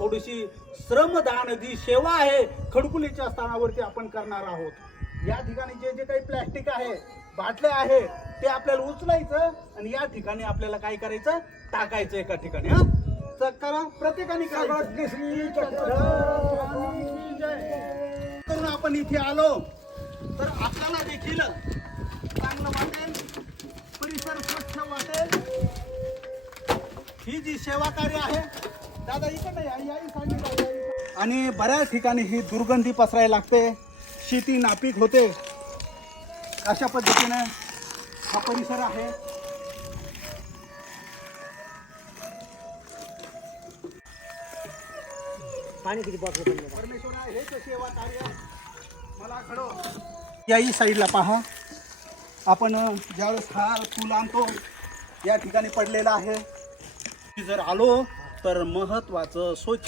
थोडीशी श्रमदान जी सेवा आहे खडकुलीच्या स्थानावरती आपण करणार आहोत। या ठिकाणी जे जे काही प्लॅस्टिक आहे, बाटल्या आहे, ते आपल्याला उचलायचं आणि या ठिकाणी आपल्याला काय करायचं, टाकायचं एका ठिकाणी। हा तर करा, प्रत्येकाने करून आपण इथे आलो तर आपल्याला देखील चांगलं वाटेल, परिसर स्वच्छ वाटेल। ही जी सेवा कार्य आहे, दादा इकडे या, आणि बऱ्याच ठिकाणी ही दुर्गंधी पसरायला लागते, शेती नापीक होते। अशा पद्धतीने हा परिसर आहे। पाणी किती बॉटल परमेश्वर हे सेवा कार्य मला घडो। याही साईडला पहा, आपण ज्यावेळेस हार फूल आणतो या ठिकाणी पडलेला आहे। जर आलो तर महत्वाचं स्वच्छ